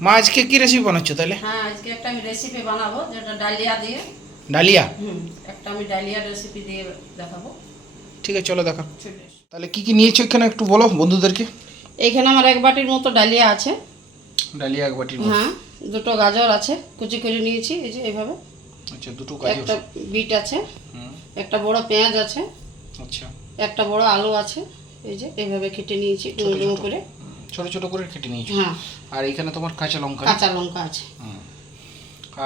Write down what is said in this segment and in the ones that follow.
মা আজকে কি রেসিপি বানাচ্ছো তাহলে? হ্যাঁ আজকে একটা আমি রেসিপি বানাবো যেটা ডালিয়া দিয়ে। ডালিয়া? হুম একটা আমি ডালিয়া রেসিপি দিয়ে দেখাবো। ঠিক আছে চলো দেখা। তাহলে কি কি নিয়েছো এখানে একটু বলো বন্ধুদেরকে? এইখানে আমার এক বাটির মতো ডালিয়া আছে। ডালিয়া এক বাটির মতো। হ্যাঁ দুটো গাজর আছে কুচি করে নিয়েছি এই যে এইভাবে। আচ্ছা দুটো কাজ একটা বিট আছে হুম। একটা বড় পেঁয়াজ আছে আচ্ছা। একটা বড় আলু আছে এই যে এইভাবে কেটে নিয়েছি ডুমো ডুমো করে। ছোট ছোট করে কেটে নিয়েছো? হ্যাঁ। আর এখানে তোমার কাঁচা লঙ্কা কাঁচা লঙ্কা আছে।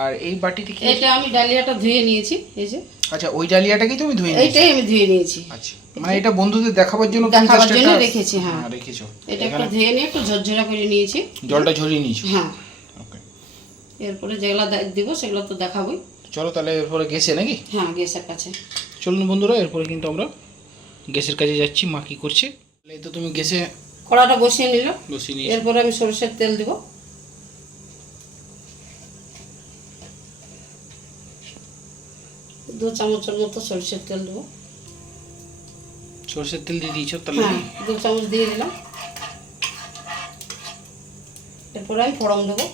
আর এই বাটিতে কি এটা আমি ডালিয়াটা ধুয়ে নিয়েছি এই যে। আচ্ছা ওই ডালিয়াটাকেই তুমি ধুয়ে নিয়েছো? এইটাই আমি ধুয়ে নিয়েছি। আচ্ছা মানে এটা বন্ধুদের দেখাবার জন্য দেখাবার জন্য রেখেছি হ্যাঁ। হ্যাঁ, রেখেছো। এটা একটু ধুয়ে নিয়ে একটু ঝরঝরা করে নিয়েছি। জলটা ঝরিয়ে নিয়েছো? হ্যাঁ। ওকে। এরপরে যেগুলো দিব সেগুলো তো দেখাবোই। চলো তাহলে এরপরে গেছে নাকি? হ্যাঁ গ্যাসের কাছে। চলুন বন্ধুরা এরপরে কিন্তু আমরা গ্যাসের কাছে যাচ্ছি মা কি করছে? এই তো তুমি গ্যাসে কড়াটা বসিয়ে নিল। এরপরে আমি সরষের তেল দিব। দু চামচের মতো সরষের তেল দেবো। সরষের তেল দিয়ে দিয়েছ তাহলে? হ্যাঁ দু চামচ দিয়ে দিলাম। এরপরে আমি ফোড়ন দেবো।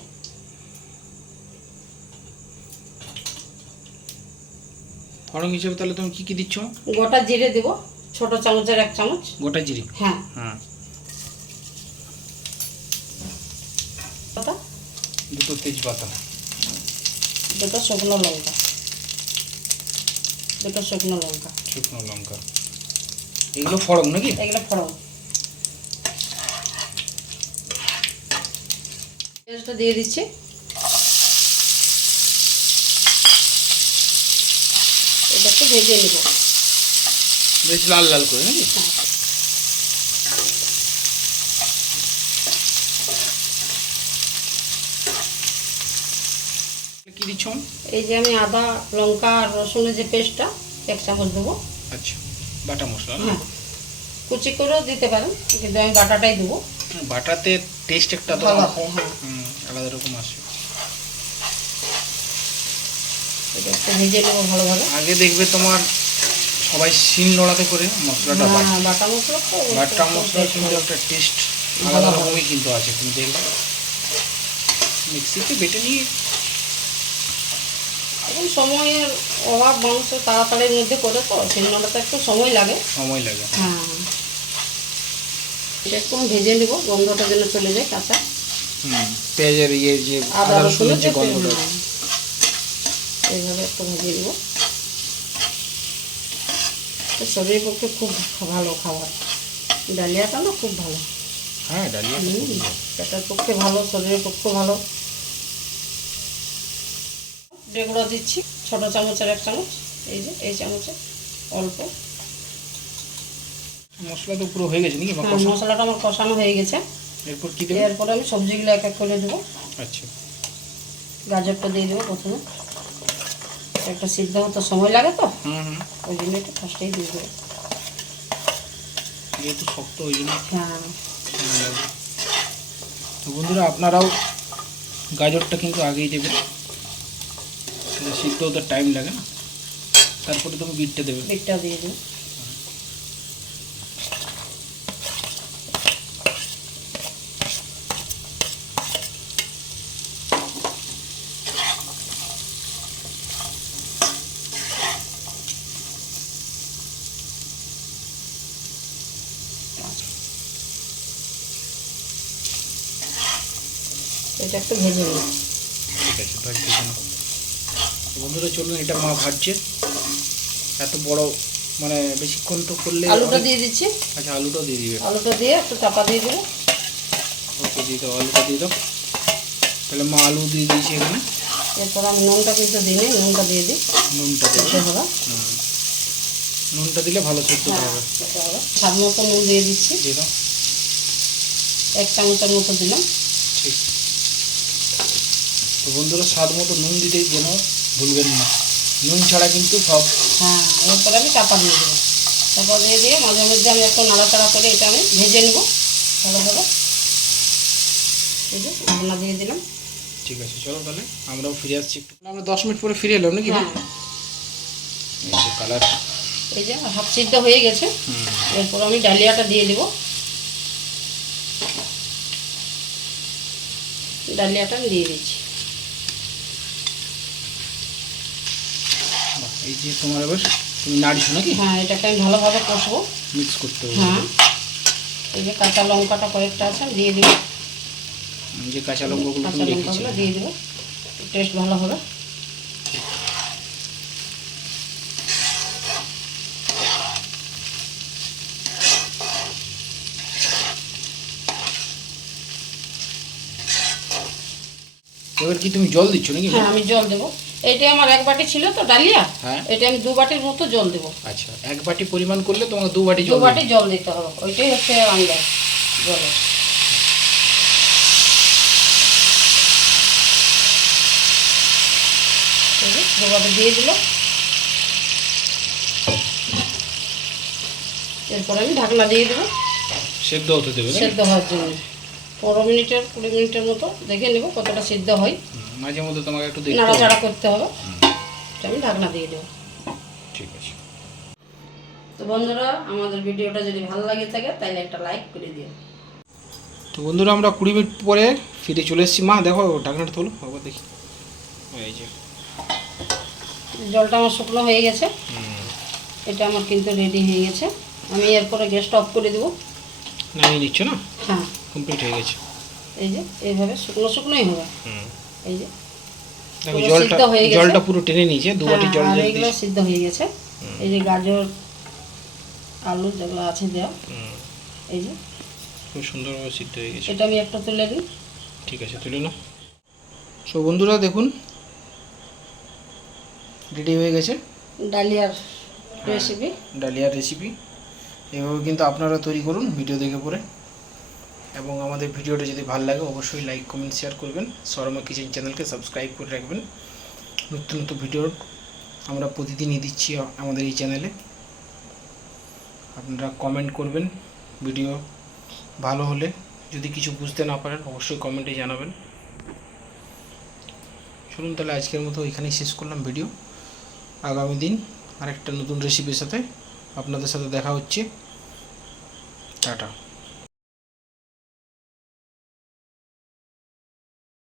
ফড়ং হিসেবে তাহলে তুমি কি কি দিচ্ছ? গোটা জিরে দেবো। ছোট চামচের এক চামচ। গোটা জিরে? হ্যাঁ। হ্যাঁ। দুটো তেজপাতা। দুটো শুকনো লঙ্কা। দুটো শুকনো লঙ্কা। শুকনো লঙ্কা। এগুলো ফড়ং নাকি? এগুলো ফোড়ন পেঁয়াজটা দিয়ে দিচ্ছি। এটা একটু ভেজে নেব। বেশ লাল লাল করে নাকি? হ্যাঁ। কি এই যে আমি আদা লঙ্কা আর রসুনের যে পেস্টটা এক চামচ দেবো। আচ্ছা বাটা মশলা না? হ্যাঁ। কুচি করেও দিতে পারেন কিন্তু আমি বাটাটাই দেবো। বাটাতে টেস্ট একটা তো ভালো হয় হ্যাঁ হুম, আলাদা রকম আসে। ভেজে নেব ভালোভাবে। আগে দেখবে তোমার সবাই শিল নোড়াতে করে মশলাটা বাটে হ্যাঁ বাটা মশলা বাটা মশলা কিন্তু একটা টেস্ট আলাদা রকমই কিন্তু আছে তুমি দেখবে। মিক্সিতে বেটে নিয়ে এখন সময়ের অভাব মানুষের তাড়াতাড়ির মধ্যে করে তো সিনেমাটাতে একটু সময় লাগে। সময় লাগে। হ্যাঁ। এটা একটু ভেজে নেব গন্ধটা যেন চলে যায় কাঁচা। পেঁয়াজের ইয়ে যে আদা রসুনের রসুনের যে গন্ধটা। হ্যাঁ। এইভাবে একটু ভেজে নেব। শরীরের পক্ষে খুব ভালো খাবার। ডালিয়াটা না খুব ভালো। হ্যাঁ ডালিয়া। পেটের পক্ষে ভালো শরীরের পক্ষে ভালো। যেগুলো দিচ্ছি ছোট চামচের এক চামচ এই যে এই চামচে অল্প। মশলা তো পুরো হয়ে গেছে নাকি? হ্যাঁ, মশলাটা আমার কষানো হয়ে গেছে। এরপর কি দেবে? এরপরে আমি সবজিগুলো এক এক করে দেবো। আচ্ছা। গাজরটা দিয়ে দেবো প্রথমে। একটা সিদ্ধ হতে সময় লাগে তো? ওই জন্য একটু ফার্স্টেই দিয়ে দেবো। যেহেতু শক্ত ওই জন্য হ্যাঁ। তো বন্ধুরা আপনারাও গাজরটা কিন্তু আগেই দেবেন। সেটা সিদ্ধ হতে টাইম লাগে না তারপরে তুমি বিটটা দেবে। বিটটা দিয়ে দেবো। এটা একটু ভেজে নিই। ঠিক আছে বন্ধুরা চলুন এটা মা ভাজছে। এত বড় মানে বেশিক্ষণ তো করলে আলুটা দিয়ে দিচ্ছি। আচ্ছা আলুটা দিয়ে দিবে। আলুটা দিয়ে একটু চাপা দিয়ে দেবো। ওকে দিয়ে দাও আলুটা দিয়ে দাও। তাহলে মা আলু দিয়ে দিয়েছি এখানে। এরপর আমি নুনটা কিন্তু দিই নুনটা দিয়ে দিই। নুনটা দিতে হবে। নুনটা দিলে ভালো সেদ্ধ হ্যাঁ হবে। স্বাদ মতো নুন দিয়ে দিচ্ছি। দিয়ে দাও। এক চামচের মতো দিলাম। ঠিক। তো বন্ধুরা স্বাদ মতো নুন দিতে যেন ভুলবেন না। নুন ছাড়া কিন্তু সব। হ্যাঁ এরপরে আমি চাপা দিয়ে দেবো। চাপা দিয়ে দিয়ে মাঝে মধ্যে আমি একটু নাড়াচাড়া করে এটা আমি ভেজে নেব। ভালোভাবে। এই যে ঢাকনা দিয়ে দিলাম। ঠিক আছে চলো তাহলে। আমরাও ফিরে আসছি একটু। আমরা দশ মিনিট পরে ফিরে এলাম নাকি? হ্যাঁ। এই যে কালার এই যে হাফ সিদ্ধ হয়ে গেছে। হুম। এরপর আমি ডালিয়াটা দিয়ে দেবো। ডালিয়াটা আমি দিয়ে দিচ্ছি। এই যে তোমার এবার তুমি নাড়ছো নাকি? হ্যাঁ এটাকে আমি ভালোভাবে কষবো। মিক্স করতে হবে। হ্যাঁ। এই যে কাঁচা লঙ্কাটা কয়েকটা আছে দিয়ে দিব। যে কাঁচা লঙ্কাগুলো কাঁচা লঙ্কাগুলো দিয়ে দেবো। টেস্ট ভালো হবে। এবার কি তুমি জল দিচ্ছ নাকি? হ্যাঁ আমি জল দেবো। এইটা আমার এক বাটি ছিল তো ডালিয়া হ্যাঁ। এটা আমি দু বাটির মতো জল দেবো। আচ্ছা এক বাটি পরিমাণ করলে তোমাকে দু বাটি দু জল বাটি জল দিতে হবে ওইটাই হচ্ছে আন্দাজ জলের দু বাটি দিয়ে দিল এরপরে আমি ঢাকনা দিয়ে দেবো। সেদ্ধ হতে দেবে? সেদ্ধ হওয়ার জন্য। পনেরো মিনিটের কুড়ি মিনিটের মতো দেখে নেব কতটা সিদ্ধ হয়। মাঝে মধ্যে তোমাকে একটু। নাড়াচাড়া করতে হবে। আমি ঢাকনা দিয়ে দেবো। ঠিক আছে। তো বন্ধুরা আমাদের ভিডিওটা যদি ভালো লাগে থাকে তাহলে একটা লাইক করে দিও। তো বন্ধুরা আমরা কুড়ি মিনিট পরে ফিরে চলে এসেছি। মা দেখো ঢাকনাটা তোলো দেখি। এই যে। জলটা আমার শুকনো হয়ে গেছে। এটা আমার কিন্তু রেডি হয়ে গেছে। আমি এরপরে গ্যাসটা অফ করে দেবো। নামিয়ে নিচ্ছ না? হ্যাঁ। কমপ্লিট হয়ে গেছে। এই যে এইভাবে শুকনো শুকনোই হবে। হুম। এই যে। জলটা হয়ে গেছে। জলটা পুরো টেনে নিয়েছে দু বাটি হ্যাঁ, জল আর দিয়ে এইগুলো সিদ্ধ হয়ে গেছে। এই যে গাজর আলু যেগুলো আছে দেওয়া। এই যে। খুব সুন্দরভাবে সিদ্ধ হয়ে গেছে। এটা আমি একটা তুলে দিই। ঠিক আছে তুলে নাও। সো বন্ধুরা দেখুন। রেডি হয়ে গেছে। ডালিয়ার রেসিপি ডালিয়ার রেসিপি এভাবে কিন্তু আপনারা তৈরি করুন ভিডিও দেখে পরে এবং আমাদের ভিডিওটা যদি ভালো লাগে, অবশ্যই লাইক কমেন্ট শেয়ার করবেন। শর্মা কিচেন চ্যানেলকে সাবস্ক্রাইব করে রাখবেন। নতুন নতুন ভিডিও আমরা প্রতিদিনই দিচ্ছি আমাদের এই চ্যানেলে। আপনারা কমেন্ট করবেন ভিডিও ভালো হলে। যদি কিছু বুঝতে না পারেন, অবশ্যই কমেন্টে জানাবেন। চলুন তাহলে আজকের মতো এখানেই শেষ করলাম ভিডিও। আগামী দিন আরেকটা নতুন রেসিপির সাথে আপনাদের সাথে দেখা হচ্ছে। টাটা।